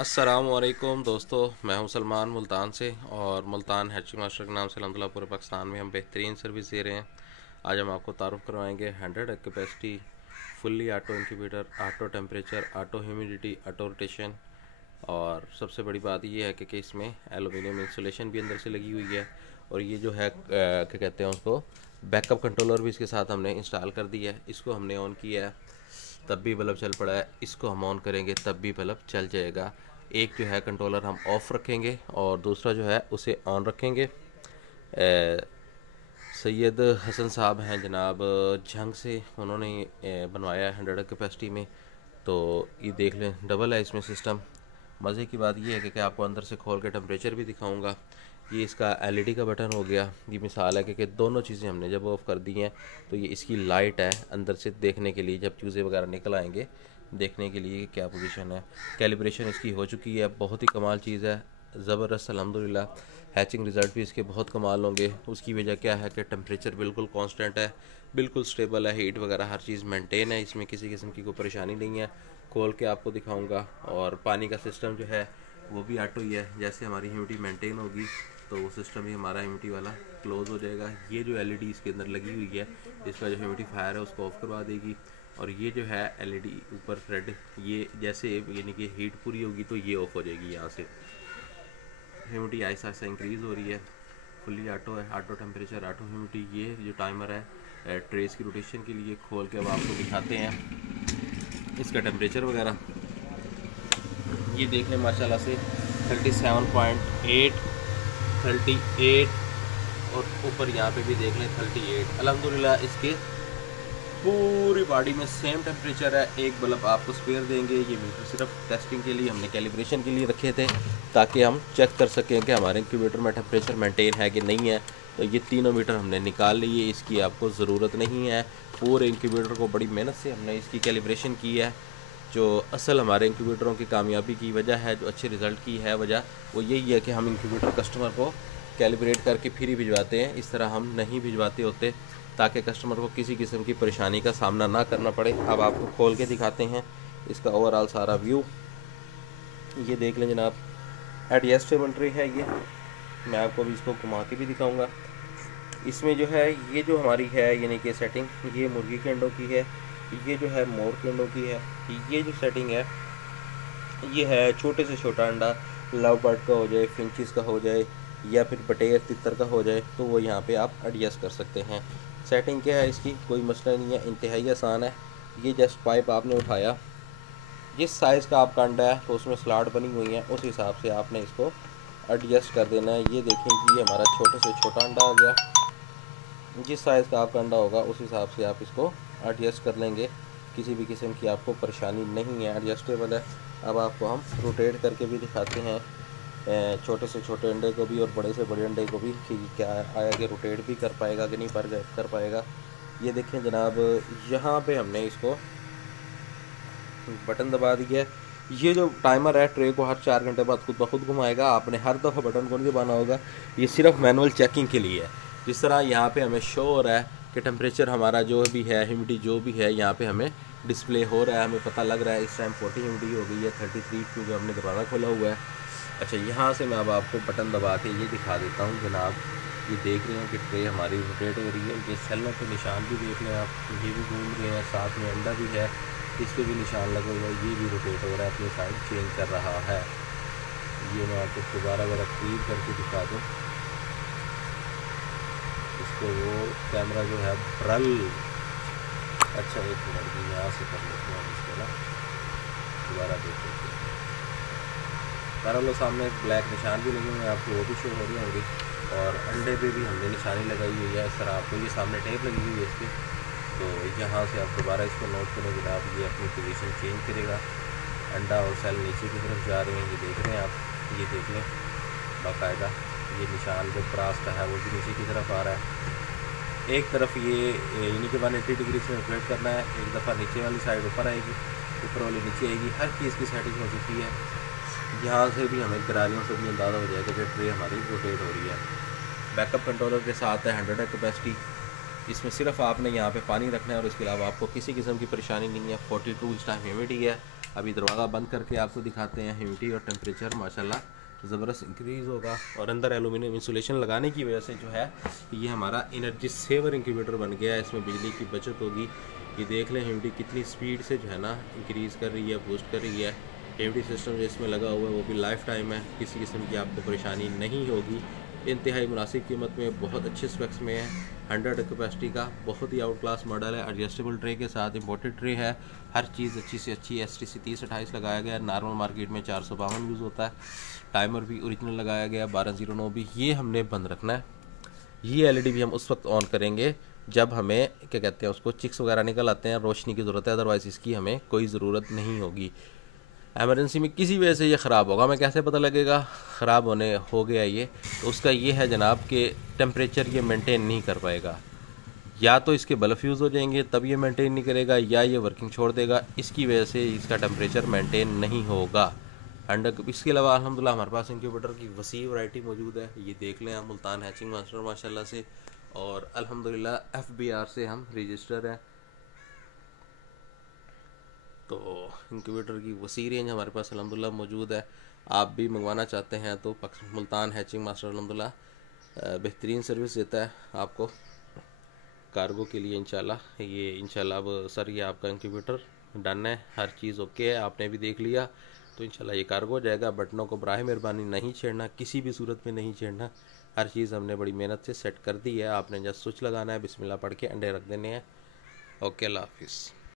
अस्सलामुअलैकुम दोस्तों, मैं हूं सलमान मुल्तान से। और मुल्तान हैचिंग मास्टर के नाम से अल्हम्दुलिल्लाह पूरे पाकिस्तान में हम बेहतरीन सर्विस दे रहे हैं। आज हम आपको तारुफ करवाएंगे 100 capacity fully auto incubator, auto temperature, auto humidity, auto rotation. और सबसे बड़ी बात ये है कि इसमें एलुमिनियम इंसुलेशन भी अंदर से लगी हुई है। और ये जो है क्या कहते हैं उसको, बैकअप कंट्रोलर भी इसके साथ हमने इंस्टॉल कर दिया है। इसको हमने ऑन किया है तब भी बल्ब चल पड़ा है, इसको हम ऑन करेंगे तब भी बल्ब चल जाएगा। एक जो है कंट्रोलर हम ऑफ़ रखेंगे और दूसरा जो है उसे ऑन रखेंगे। सैयद हसन साहब हैं जनाब झंग से, उन्होंने बनवाया है 100 कैपेसिटी में। तो ये देख लें, डबल है इसमें सिस्टम। मज़े की बात ये है कि आपको अंदर से खोल के टेम्परेचर भी दिखाऊंगा। ये इसका एलईडी का बटन हो गया। ये मिसाल है कि दोनों चीज़ें हमने जब ऑफ़ कर दी हैं तो ये इसकी लाइट है अंदर से देखने के लिए, जब चूज़े वगैरह निकल आएंगे देखने के लिए क्या पोजीशन है। कैलिब्रेशन इसकी हो चुकी है, बहुत ही कमाल चीज़ है, ज़बरदस्त अल्हम्दुलिल्लाह। हैचिंग रिज़ल्ट भी इसके बहुत कमाल होंगे। उसकी वजह क्या है कि टेम्परेचर बिल्कुल कांस्टेंट है, बिल्कुल स्टेबल है, हीट वगैरह हर चीज़ मेंटेन है, इसमें किसी किस्म की कोई परेशानी नहीं है। खोल के आपको दिखाऊंगा। और पानी का सिस्टम जो है वो भी ऑटो ही है। जैसे हमारी ह्यूमिडिटी मेंटेन होगी तो वो सिस्टम भी हमारा ह्यूमिडिटी वाला क्लोज हो जाएगा। ये जो एलईडी इसके अंदर लगी हुई है, इसका जो ह्यूमिडिफायर है उसको ऑफ करवा देगी। और ये जो है एलईडी ऊपर थ्रेड, ये जैसे यानी कि हीट पूरी होगी तो ये ऑफ हो जाएगी। यहाँ से ह्यूमिडिटी आहिस्ता आहिस्ता इंक्रीज़ हो रही है। फुल्ली ऑटो है, ऑटो टेम्परेचर, ऑटो ह्यूमिडिटी। ये जो टाइमर है ट्रेस की रोटेशन के लिए, खोल के अब आपको दिखाते हैं इसका टेम्परेचर वगैरह। ये देख लें माशाल्लाह से 37.8, 38, और ऊपर यहाँ पे भी देख लें 38। अल्हम्दुलिल्लाह इसके पूरी बॉडी में सेम टेम्परेचर है। एक बल्ब आपको स्पेयर देंगे। ये मीटर सिर्फ टेस्टिंग के लिए, हमने कैलिब्रेशन के लिए रखे थे ताकि हम चेक कर सकें कि हमारे इंक्यूबेटर में टेम्परेचर मेंटेन है कि नहीं है। तो ये तीनों मीटर हमने निकाल लिए, इसकी आपको ज़रूरत नहीं है। पूरे इंक्यूबेटर को बड़ी मेहनत से हमने इसकी कैलिब्रेशन की है। जो असल हमारे इंक्यूबेटरों की कामयाबी की वजह है, जो अच्छे रिज़ल्ट की है वजह, वो यही है कि हम इंक्यूबेटर कस्टमर को कैलिब्रेट करके फिर ही भिजवाते हैं। इस तरह हम नहीं भिजवाते होते ताकि कस्टमर को किसी किस्म की परेशानी का सामना ना करना पड़े। अब आपको खोल के दिखाते हैं इसका ओवरऑल सारा व्यू। ये देख लें जनाब, एडजस्टेबल ट्रे है ये। मैं आपको अभी इसको घुमा के भी दिखाऊंगा। इसमें जो है ये जो हमारी है यानी कि सेटिंग, ये मुर्गी के अंडों की है, ये जो है मोर के अंडों की है। ये जो सेटिंग है ये है छोटे से छोटा अंडा, लव बर्ड का हो जाए, फिंचिस का हो जाए, या फिर बटेर तितर का हो जाए, तो वो यहाँ पे आप एडजस्ट कर सकते हैं। सेटिंग क्या है इसकी, कोई मसला नहीं है, इंतहाई आसान है। ये जस्ट पाइप आपने उठाया, जिस साइज़ का आपका अंडा है तो उसमें स्लॉट बनी हुई है, उस हिसाब से आपने इसको एडजस्ट कर देना है। ये देखें कि ये हमारा छोटे से छोटा अंडा आ गया। जिस साइज़ का आपका अंडा होगा उस हिसाब से आप इसको एडजस्ट कर लेंगे। किसी भी किस्म की आपको परेशानी नहीं है, एडजस्टेबल है। अब आपको हम रोटेट करके भी दिखाते हैं छोटे से छोटे अंडे को भी और बड़े से बड़े अंडे को भी, कि क्या आया कि रोटेट भी कर पाएगा कि नहीं कर पाएगा। ये देखें जनाब, यहाँ पे हमने इसको बटन दबा दिया है। ये जो टाइमर है ट्रे को हर 4 घंटे बाद खुद ब खुद घुमाएगा। आपने हर दफ़ा बटन को नहीं दबाना होगा, ये सिर्फ मैनुअल चेकिंग के लिए है। जिस तरह यहाँ पे हमें शो हो रहा है कि टेम्परेचर हमारा जो भी है, ह्यूमिडिटी जो भी है यहाँ पे हमें डिस्प्ले हो रहा है, हमें पता लग रहा है। इस टाइम 40 ह्यूमिडिटी हो गई है, 33, क्योंकि हमने दरवाज़ा खोला हुआ है। अच्छा, यहाँ से मैं अब आपको बटन दबा के ये दिखा देता हूँ जनाब। ये देख रहे हैं कि ट्रे हमारी रोटेट हो रही है। ये सेलों के निशान भी देख लें आप, ये भी घूम रहे हैं, साथ में अंडा भी है, इस पर भी निशान लगे हुए हैं, ये भी रोटेट हो रहा है, अपनी साइड चेंज कर रहा है। ये मैं आपको दोबारा ज़रा क्लीन करके दिखा दूँ इसको। वो कैमरा जो है ब्रल, अच्छा एक मिनट भी यहाँ से कर लेते हैं इसको ना, दोबारा देख लेते हैं। बहरहाल लो सामने ब्लैक निशान भी लगे हुए हैं, आपको वो भी शो हो रही होंगी। और अंडे पे भी हमने निशानी लगाई हुई है। इस तरह आपको ये सामने टेप लगी हुई है इसके, तो यहाँ से आप दोबारा इसको नोट करें जनाब, ये अपनी पोजीशन चेंज करेगा। अंडा और सेल नीचे की तरफ जा रहे हैं, ये देख रहे हैं आप, ये देख लें बाकायदा ये निशान जो क्रॉस का है वो भी नीचे की तरफ आ रहा है। एक तरफ ये यानी कि 180 डिग्री से रोटेट करना है, एक दफ़ा नीचे वाली साइड ऊपर आएगी, ऊपर वाली नीचे आएगी, हर चीज़ की सेटिंग हो चुकी है। यहाँ से भी हमें गरारियों से भी अंदाज़ा हो जाएगा कि ट्रे हमारी रोटेट हो रही है। बैकअप कंट्रोलर के साथ है 100 कैपेसिटी। इसमें सिर्फ आपने यहाँ पे पानी रखना है और इसके अलावा आपको किसी किस्म की परेशानी नहीं है। 42 इस टाइम ह्यूमिडिटी है अभी दरवाज़ा बंद करके आपको दिखाते हैं ह्यूमिडिटी और टेम्परेचर माशाल्लाह ज़बरदस्त इंक्रीज़ होगा। और अंदर एलुमिनियम इंसुलेशन लगाने की वजह से जो है ये हमारा एनर्जी सेवर इंक्यूबेटर बन गया है। इसमें बिजली की बचत होगी। ये देख लें ह्यूमिडिटी कितनी स्पीड से जो है ना इंक्रीज़ कर रही है, बूस्ट कर रही है। ह्यूमिडिटी सिस्टम जो इसमें लगा हुआ है वो भी लाइफ टाइम है, किसी किस्म की आपको परेशानी नहीं होगी। इंतहाई मुनासिब कीमत में, बहुत अच्छे स्पेक्स में है। 100 कैपेसिटी का बहुत ही आउट क्लास मॉडल है। एडजस्टेबल ट्रे के साथ इम्पोर्टेड ट्रे है। हर चीज़ अच्छी से अच्छी STC 3028 लगाया गया है। नॉर्मल मार्केट में 452 यूज़ होता है। टाइमर भी ओरिजिनल लगाया गया है, 1209 भी। ये हमने बंद रखना है। ये LED भी हम उस वक्त ऑन करेंगे जब हमें क्या कहते हैं उसको चिक्स वगैरह निकल आते हैं, रोशनी की ज़रूरत है, अदरवाइज़ इसकी हमें कोई ज़रूरत नहीं होगी। एमरजेंसी में किसी वजह से ये ख़राब होगा, हमें कैसे पता लगेगा ख़राब होने हो गया ये? तो उसका ये है जनाब कि टेम्परेचर ये मेंटेन नहीं कर पाएगा। या तो इसके बल्ब फ्यूज़ हो जाएंगे तब ये मेंटेन नहीं करेगा, या ये वर्किंग छोड़ देगा, इसकी वजह से इसका टेम्परेचर मेंटेन नहीं होगा। एंड इसके अलावा अल्हम्दुलिल्लाह हमारे पास इंक्यूबेटर की वसी वैरायटी मौजूद है। ये देख लें आप, मुल्तान हैचिंग मास्टर माशाल्लाह से, और अल्हम्दुलिल्लाह FBR से हम रजिस्टर हैं। तो इंक्यूबेटर की वसी रेंज हमारे पास अल्हम्दुलिल्लाह मौजूद है। आप भी मंगवाना चाहते हैं तो मुल्तान हैचिंग मास्टर अल्हम्दुलिल्लाह बेहतरीन सर्विस देता है आपको कार्गो के लिए। इंशाल्लाह अब सर ये आपका इंक्यूबेटर डन है, हर चीज़ ओके है, आपने भी देख लिया। तो इंशाल्लाह ये कार्गो हो जाएगा। बटनों को बराह मेहरबानी नहीं छेड़ना, किसी भी सूरत में नहीं छेड़ना। हर चीज़ हमने बड़ी मेहनत से सेट कर दी है। आपने जस्ट स्विच लगाना है, बिस्मिल्लाह पढ़ के अंडे रख देने हैं। ओके, अल्लाह हाफिज़।